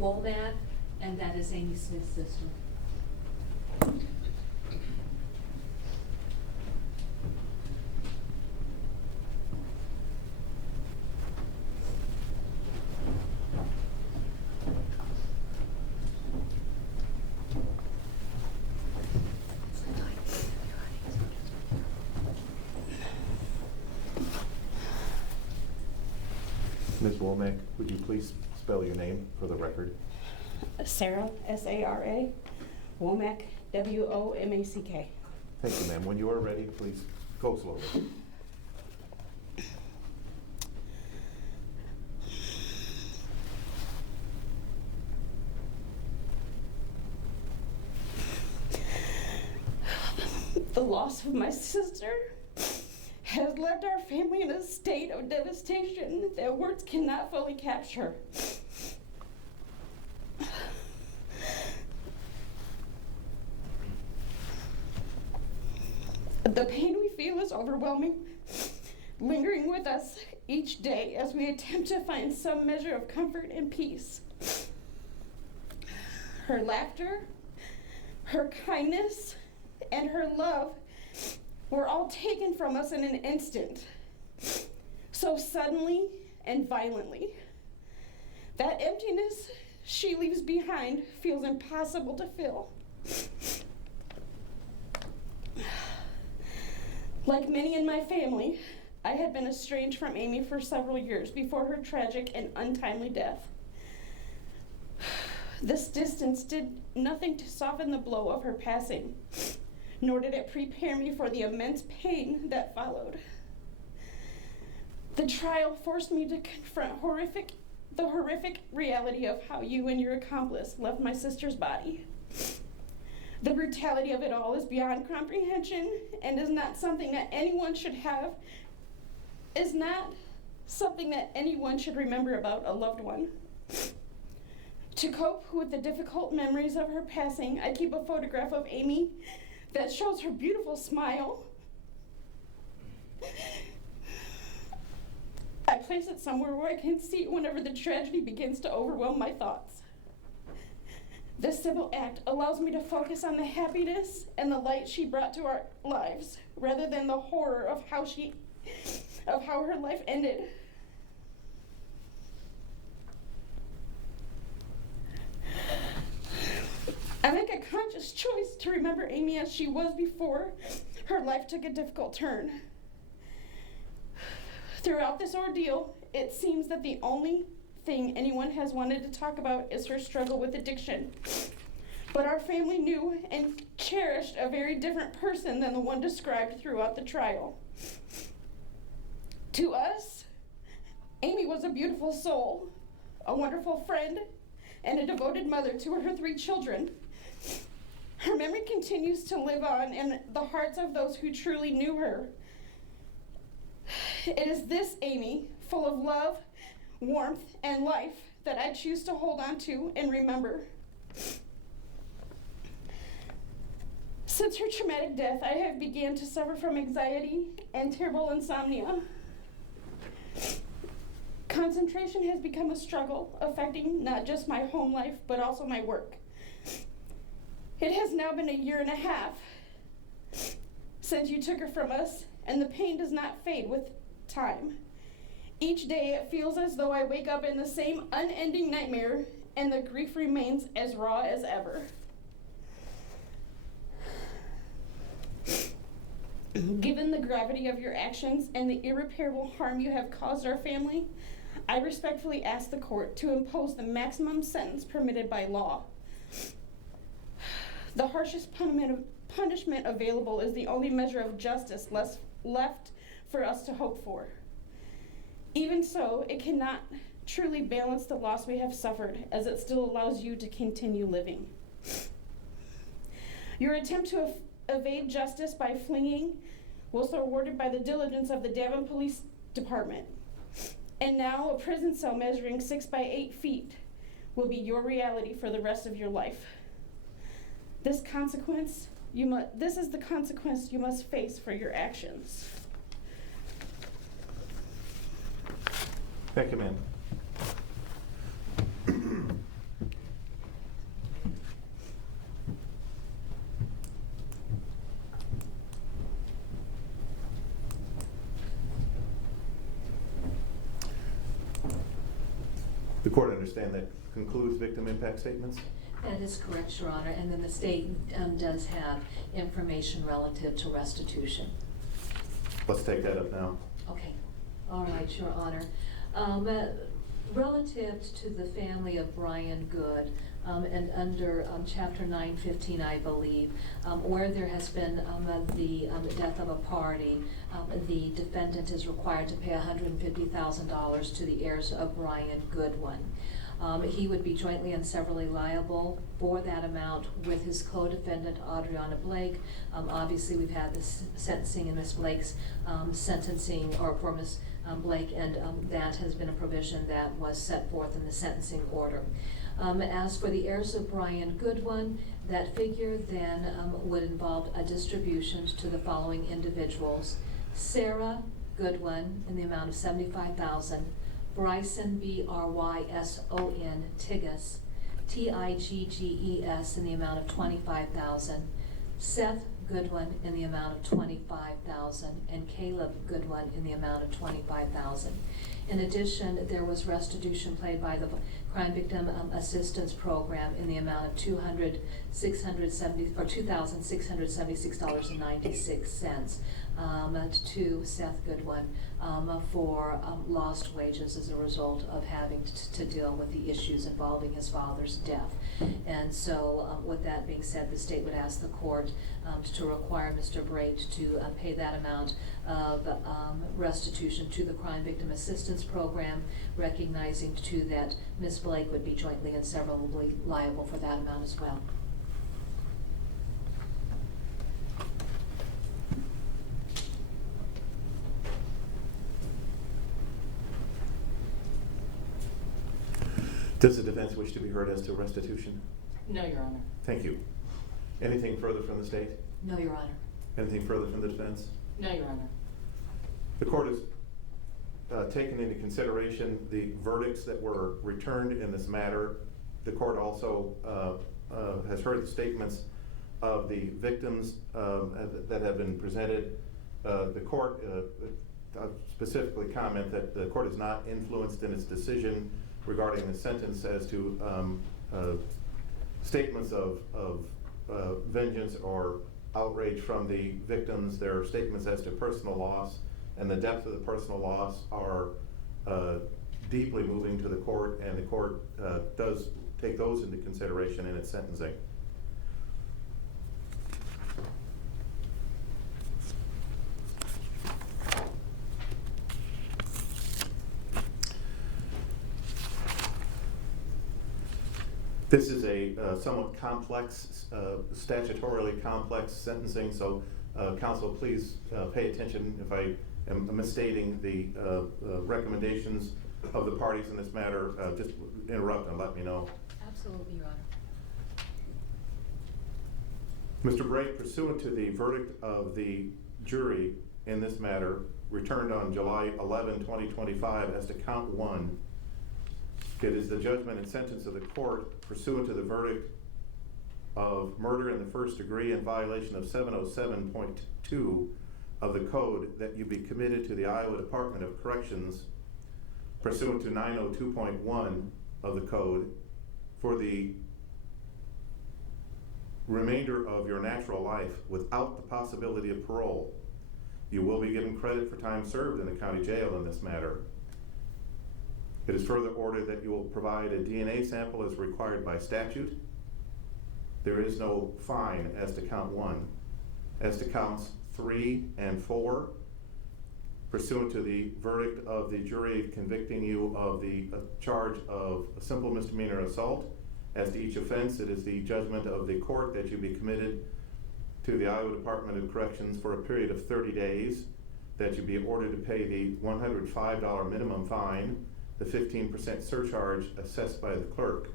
Womack, and that is Amy Smith's sister. Ms. Womack, would you please spell your name for the record? Sarah, S-A-R-A, Womack, W-O-M-A-C-K. Thank you, ma'am. When you are ready, please go slowly. The loss of my sister has left our family in a state of devastation that words cannot fully capture. The pain we feel is overwhelming, lingering with us each day as we attempt to find some measure of comfort and peace. Her laughter, her kindness, and her love were all taken from us in an instant, so suddenly and violently. That emptiness she leaves behind feels impossible to fill. Like many in my family, I had been estranged from Amy for several years before her tragic and untimely death. This distance did nothing to soften the blow of her passing, nor did it prepare me for the immense pain that followed. The trial forced me to confront the horrific reality of how you and your accomplice left my sister's body. The brutality of it all is beyond comprehension and is not something that anyone should remember about a loved one. To cope with the difficult memories of her passing, I keep a photograph of Amy that shows her beautiful smile. I place it somewhere where I can see it whenever the tragedy begins to overwhelm my thoughts. This simple act allows me to focus on the happiness and the light she brought to our lives, rather than the horror of how her life ended. I make a conscious choice to remember Amy as she was before her life took a difficult turn. Throughout this ordeal, it seems that the only thing anyone has wanted to talk about is her struggle with addiction. But our family knew and cherished a very different person than the one described throughout the trial. To us, Amy was a beautiful soul, a wonderful friend, and a devoted mother to her 3 children. Her memory continues to live on in the hearts of those who truly knew her. It is this Amy, full of love, warmth, and life, that I choose to hold on to and remember. Since her traumatic death, I have begun to suffer from anxiety and terrible insomnia. Concentration has become a struggle, affecting not just my home life, but also my work. It has now been 1.5 years since you took her from us, and the pain does not fade with time. Each day it feels as though I wake up in the same unending nightmare, and the grief remains as raw as ever. Given the gravity of your actions and the irreparable harm you have caused our family, I respectfully ask the court to impose the maximum sentence permitted by law. The harshest punishment available is the only measure of justice left for us to hope for. Even so, it cannot truly balance the loss we have suffered, as it still allows you to continue living. Your attempt to evade justice by fleeing was rewarded by the diligence of the Devon Police Department. And now a prison cell measuring 6 by 8 feet will be your reality for the rest of your life. This is the consequence you must face for your actions. Thank you, ma'am. The court understand that concludes victim impact statements? That is correct, Your Honor, and then the state does have information relative to restitution. Let's take that up now. Okay, all right, Your Honor. Relative to the family of Brian Good, and under Chapter 915, I believe, where there has been the death of a party, the defendant is required to pay $150,000 to the heirs of Brian Goodwin. He would be jointly and severally liable for that amount with his co-defendant, Adriana Blake. Obviously, we've had this sentencing in Ms. Blake's sentencing, or for Ms. Blake, and that has been a provision that was set forth in the sentencing order. As for the heirs of Brian Goodwin, that figure then would involve a distribution to the following individuals: Sarah Goodwin in the amount of $75,000, Bryson Bryson Tigges, Tigges in the amount of $25,000, Seth Goodwin in the amount of $25,000, and Caleb Goodwin in the amount of $25,000. In addition, there was restitution paid by the Crime Victim Assistance Program in the amount of $2,676.96 to Seth Goodwin for lost wages as a result of having to deal with the issues involving his father's death. And so, with that being said, the state would ask the court to require Mr. Braet to pay that amount of restitution to the Crime Victim Assistance Program, recognizing too that Ms. Blake would be jointly and severally liable for that amount as well. Does the defense wish to be heard as to restitution? No, Your Honor. Thank you. Anything further from the state? No, Your Honor. Anything further from the defense? No, Your Honor. The court has taken into consideration the verdicts that were returned in this matter. The court also has heard the statements of the victims that have been presented. The court specifically comment that the court is not influenced in its decision regarding the sentence as to statements of vengeance or outrage from the victims. Their statements as to personal loss and the depth of the personal loss are deeply moving to the court, and the court does take those into consideration in its sentencing. This is a somewhat complex, statutorily complex sentencing, so counsel, please pay attention if I am misstating the recommendations of the parties in this matter. Just interrupt and let me know. Absolutely, Your Honor. Mr. Braet, pursuant to the verdict of the jury in this matter, returned on July 11, 2025 as to count 1, it is the judgment and sentence of the court pursuant to the verdict of murder in the first degree in violation of 707.2 of the code that you be committed to the Iowa Department of Corrections pursuant to 902.1 of the code for the remainder of your natural life without the possibility of parole. You will be given credit for time served in the county jail in this matter. It is further ordered that you will provide a DNA sample as required by statute. There is no fine as to count 1. As to counts 3 and 4, pursuant to the verdict of the jury convicting you of the charge of a simple misdemeanor assault, as to each offense, it is the judgment of the court that you be committed to the Iowa Department of Corrections for a period of 30 days, that you be ordered to pay the $105 minimum fine, the 15% surcharge assessed by the clerk.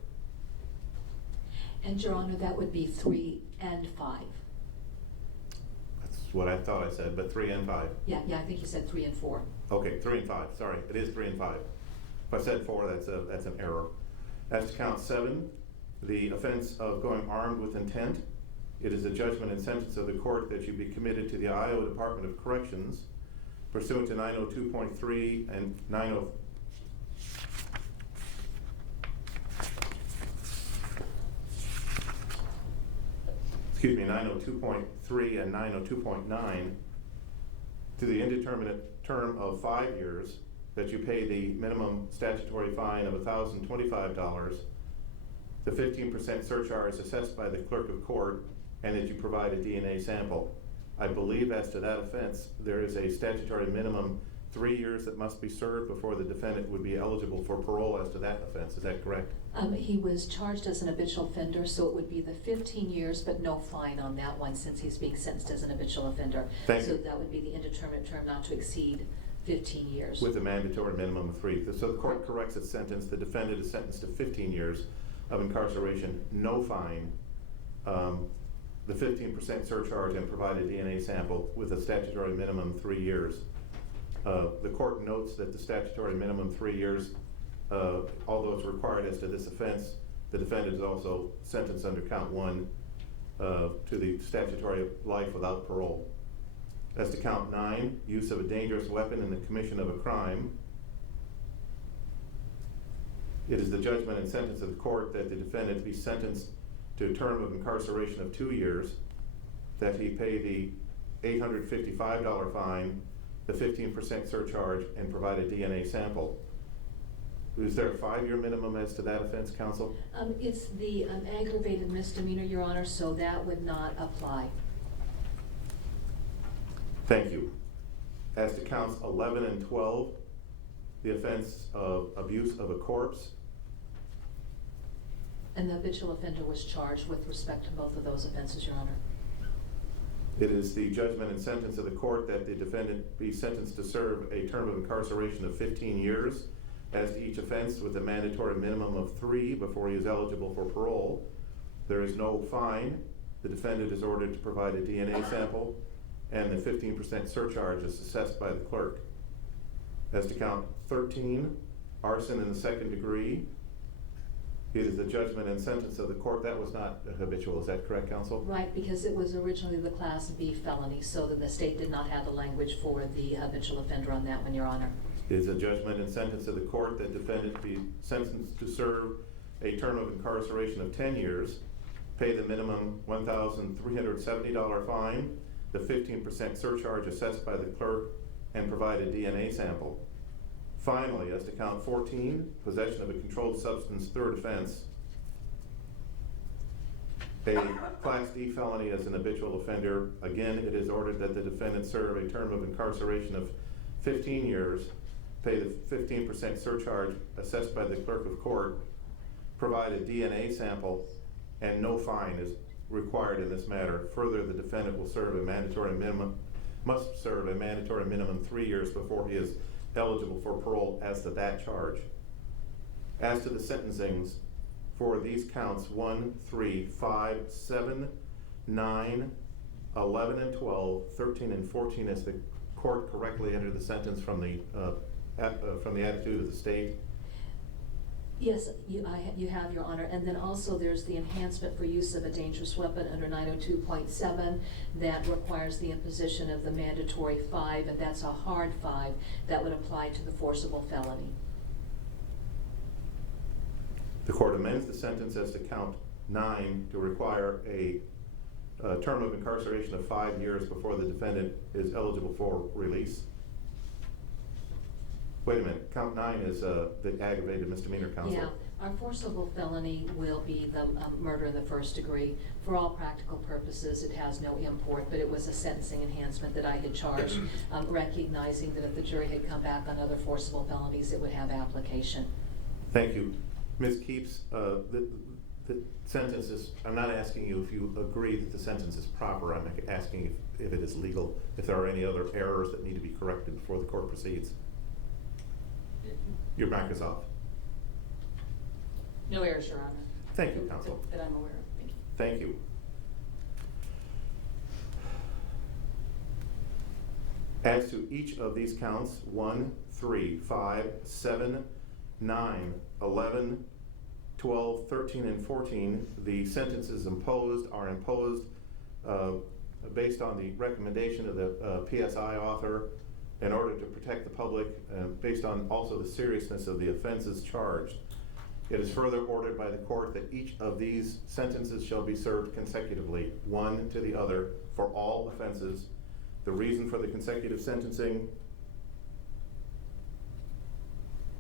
And Your Honor, that would be 3 and 5. That's what I thought I said, but 3 and 5. Yeah, I think you said 3 and 4. Okay, 3 and 5, sorry, it is 3 and 5. If I said 4, that's an error. As to count 7, the offense of going armed with intent, it is the judgment and sentence of the court that you be committed to the Iowa Department of Corrections pursuant to 902.3 and 902.3 and 902.9 to the indeterminate term of 5 years, that you pay the minimum statutory fine of $1,025, the 15% surcharge assessed by the clerk of court, and that you provide a DNA sample. I believe as to that offense, there is a statutory minimum 3 years that must be served before the defendant would be eligible for parole as to that offense. Is that correct? He was charged as an habitual offender, so it would be the 15 years, but no fine on that one since he's being sentenced as an habitual offender. Thank so you. That would be the indeterminate term not to exceed 15 years. With a mandatory minimum of 3. So the court corrects its sentence. The defendant is sentenced to 15 years of incarceration, no fine, the 15% surcharge, and provide a DNA sample with a statutory minimum 3 years. The court notes that the statutory minimum 3 years, although it's required as to this offense, the defendant is also sentenced under count 1 to the statutory life without parole. As to count 9, use of a dangerous weapon in the commission of a crime, it is the judgment and sentence of the court that the defendant be sentenced to a term of incarceration of 2 years, that he pay the $855 fine, the 15% surcharge, and provide a DNA sample. Is there a 5-year minimum as to that offense, counsel? It's the aggravated misdemeanor, Your Honor, so that would not apply. Thank you. As to counts 11 and 12, the offense of abuse of a corpse, And the habitual offender was charged with respect to both of those offenses, Your Honor. it is the judgment and sentence of the court that the defendant be sentenced to serve a term of incarceration of 15 years as to each offense, with a mandatory minimum of 3 before he is eligible for parole. There is no fine. The defendant is ordered to provide a DNA sample, and the 15% surcharge is assessed by the clerk. As to count 13, arson in the 2nd degree, it is the judgment and sentence of the court. That was not habitual, is that correct, counsel? Right, because it was originally the Class B felony, so that the state did not have the language for the habitual offender on that one, Your Honor. It is a judgment and sentence of the court that defendant be sentenced to serve a term of incarceration of 10 years, pay the minimum $1,370 fine, the 15% surcharge assessed by the clerk, and provide a DNA sample. Finally, as to count 14, possession of a controlled substance, 3rd offense, a Class D felony as an habitual offender. Again, it is ordered that the defendant serve a term of incarceration of 15 years, pay the 15% surcharge assessed by the clerk of court, provide a DNA sample, and no fine is required in this matter. Further, the defendant will serve a mandatory minimum, must serve a mandatory minimum 3 years before he is eligible for parole as to that charge. As to the sentencings for these counts 1, 3, 5, 7, 9, 11, and 12, 13, and 14, as the court correctly entered the sentence from the attitude of the state? Yes, you have, Your Honor. And then also there's the enhancement for use of a dangerous weapon under 902.7 that requires the imposition of the mandatory 5, and that's a hard 5 that would apply to the forcible felony. The court amends the sentence as to count 9 to require a term of incarceration of 5 years before the defendant is eligible for release. Wait a minute, count 9 is the aggravated misdemeanor, counsel. Yeah, our forcible felony will be the murder in the first degree. For all practical purposes, it has no import, but it was a sentencing enhancement that I had charged, recognizing that if the jury had come back on other forcible felonies, it would have application. Thank you. Ms. Keeps, the sentence is, I'm not asking you if you agree that the sentence is proper, I'm asking if it is legal, if there are any other errors that need to be corrected before the court proceeds. Your mic is off. No errors, Your Honor. Thank you, counsel. That I'm aware of. Thank you. Thank you. As to each of these counts, 1, 3, 5, 7, 9, 11, 12, 13, and 14, the sentences are imposed based on the recommendation of the PSI author in order to protect the public, based on also the seriousness of the offenses charged. It is further ordered by the court that each of these sentences shall be served consecutively, one to the other, for all offenses. The reason for the consecutive sentencing,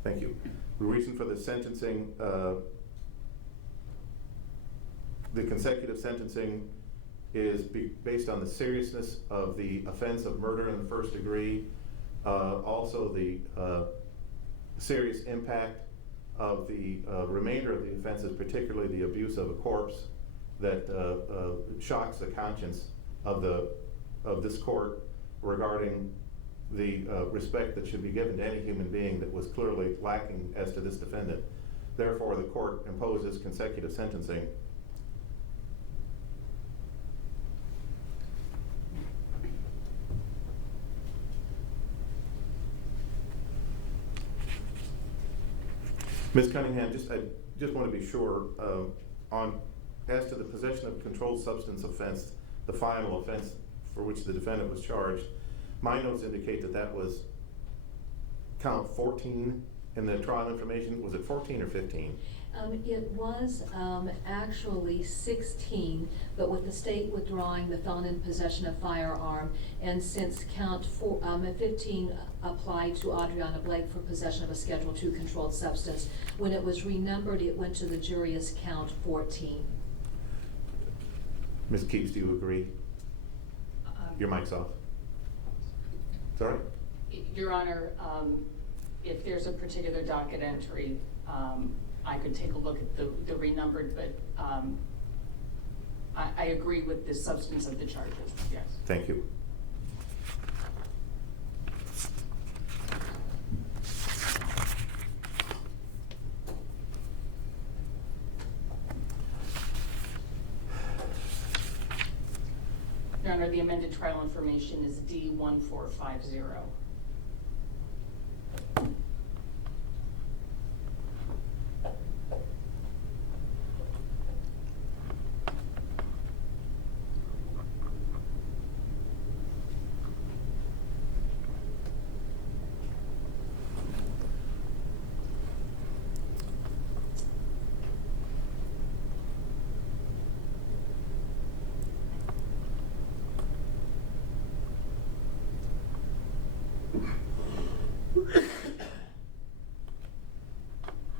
thank you. The reason for the sentencing, the consecutive sentencing is based on the seriousness of the offense of murder in the first degree, also the serious impact of the remainder of the offenses, particularly the abuse of a corpse, that shocks the conscience of this court regarding the respect that should be given to any human being that was clearly lacking as to this defendant. Therefore, the court imposes consecutive sentencing. Ms. Cunningham, I just want to be sure as to the possession of a controlled substance offense, the final offense for which the defendant was charged. My notes indicate that that was count 14 in the trial information. Was it 14 or 15? It was actually 16, but with the state withdrawing the felon in possession of firearm, and since count 15 applied to Adriana Blake for possession of a Schedule II controlled substance, when it was renumbered, it went to the jury as count 14. Ms. Keeps, do you agree? Your mic's off. Sorry? Your Honor, if there's a particular docket entry, I could take a look at the renumbered, but I agree with the substance of the charges, yes. Thank you. Your Honor, the amended trial information is D1450.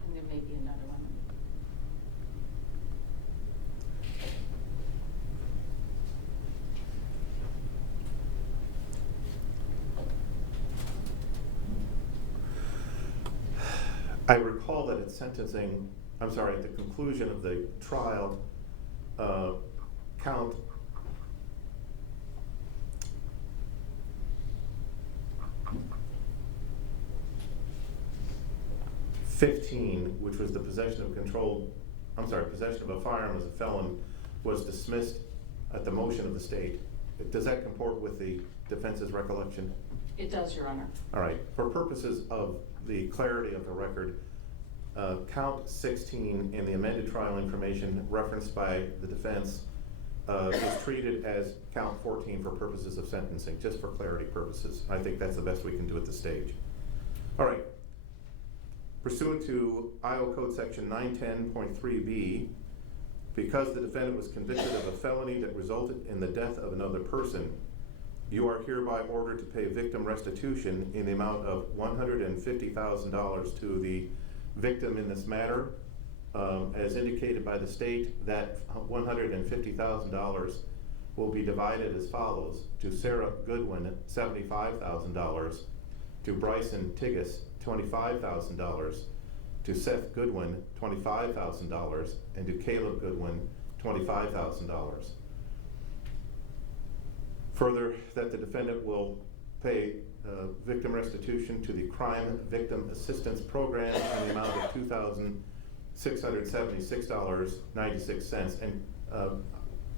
And there may be another one. I recall that at sentencing, I'm sorry, at the conclusion of the trial, count $15, which was the possession of possession of a firearm as a felon, was dismissed at the motion of the state. Does that comport with the defense's recollection? It does, Your Honor. All right. For purposes of the clarity of the record, count 16 in the amended trial information referenced by the defense is treated as count 14 for purposes of sentencing, just for clarity purposes. I think that's the best we can do at this stage. All right. Pursuant to Iowa Code Section 910.3b, because the defendant was convicted of a felony that resulted in the death of another person, You are hereby ordered to pay victim restitution in the amount of $150,000 to the victim in this matter. As indicated by the state, that $150,000 will be divided as follows: to Sarah Goodwin, $75,000, to Bryson Tigas, $25,000, to Seth Goodwin, $25,000, and to Caleb Goodwin, $25,000. Further, that the defendant will pay victim restitution to the Crime Victim Assistance Program in the amount of $2,676.96. And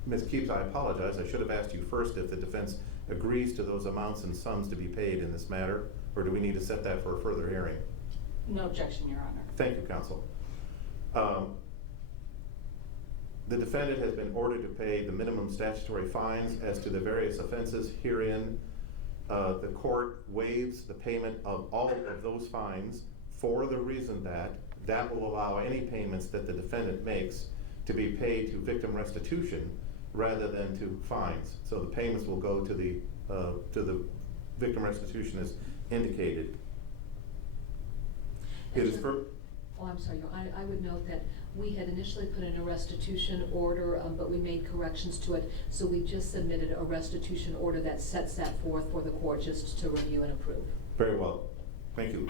Ms. Keeps, I apologize, I should have asked you first if the defense agrees to those amounts and sums to be paid in this matter, or do we need to set that for a further hearing? No objection, Your Honor. Thank you, counsel. The defendant has been ordered to pay the minimum statutory fines as to the various offenses herein. The court waives the payment of all of those fines for the reason that that will allow any payments that the defendant makes to be paid to victim restitution rather than to fines. So the payments will go to the victim restitution as indicated. It is for. Oh, I'm sorry, I would note that we had initially put in a restitution order, but we made corrections to it. So we just submitted a restitution order that sets that forth for the court just to review and approve. Very well. Thank you.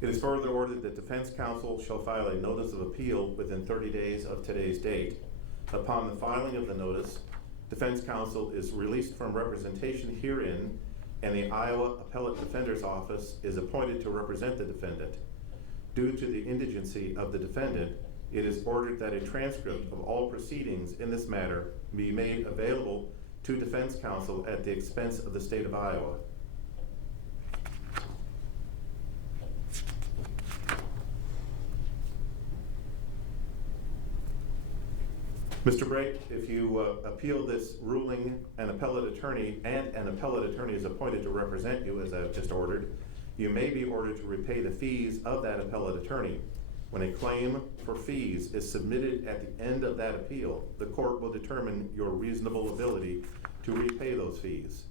It is further ordered that defense counsel shall file a notice of appeal within 30 days of today's date. Upon the filing of the notice, defense counsel is released from representation herein, and the Iowa Appellate Defender's Office is appointed to represent the defendant. Due to the indigency of the defendant, it is ordered that a transcript of all proceedings in this matter be made available to defense counsel at the expense of the state of Iowa. Mr. Braet, if you appeal this ruling, an appellate attorney is appointed to represent you, as I've just ordered, you may be ordered to repay the fees of that appellate attorney. When a claim for fees is submitted at the end of that appeal, the court will determine your reasonable ability to repay those fees.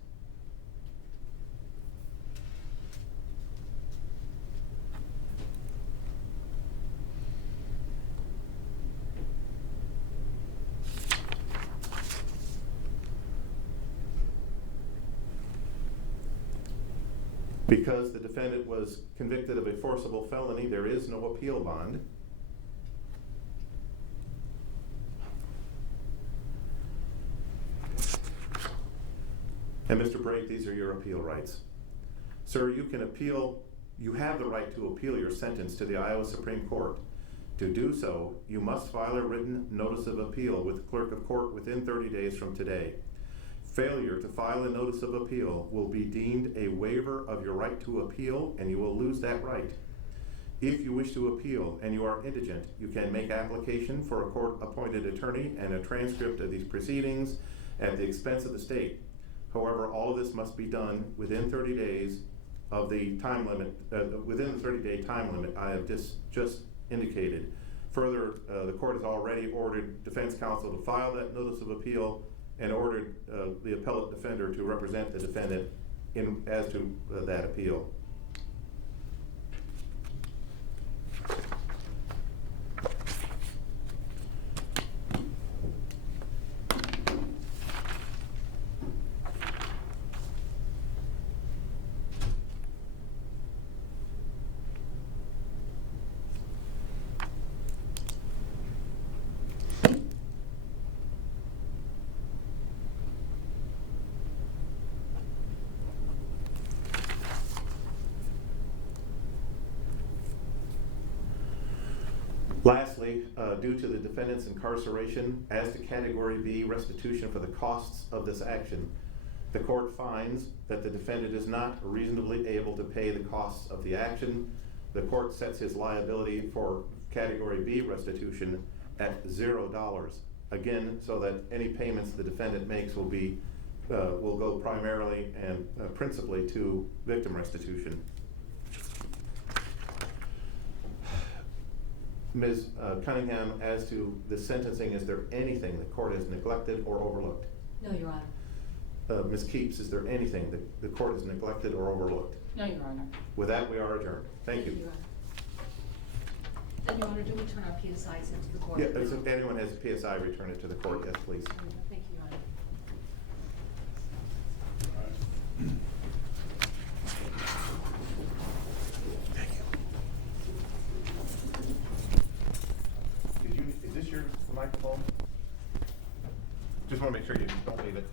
Because the defendant was convicted of a forcible felony, there is no appeal bond. And Mr. Braet, these are your appeal rights. Sir, you have the right to appeal your sentence to the Iowa Supreme Court. To do so, you must file a written notice of appeal with the clerk of court within 30 days from today. Failure to file a notice of appeal will be deemed a waiver of your right to appeal, and you will lose that right. If you wish to appeal and you are indigent, you can make application for a court-appointed attorney and a transcript of these proceedings at the expense of the state. However, all of this must be done within 30 days of the time limit, within the 30-day time limit I have just indicated. Further, the court has already ordered defense counsel to file that notice of appeal and ordered the appellate defender to represent the defendant as to that appeal. Lastly, due to the defendant's incarceration, as to Category B restitution for the costs of this action, the court finds that the defendant is not reasonably able to pay the costs of the action. The court sets his liability for Category B restitution at $0. Again, so that any payments the defendant makes will go primarily and principally to victim restitution. Ms. Cunningham, as to the sentencing, is there anything the court has neglected or overlooked? No, Your Honor. Ms. Keeps, is there anything that the court has neglected or overlooked? No, Your Honor. With that, we are adjourned. Thank you. Your Honor. And Your Honor, do we turn our PSIs into the court? Yeah, if anyone has a PSI, return it to the court, yes, please. Thank you, Your Honor. Thank you. Is this your microphone? Just want to make sure you don't leave it.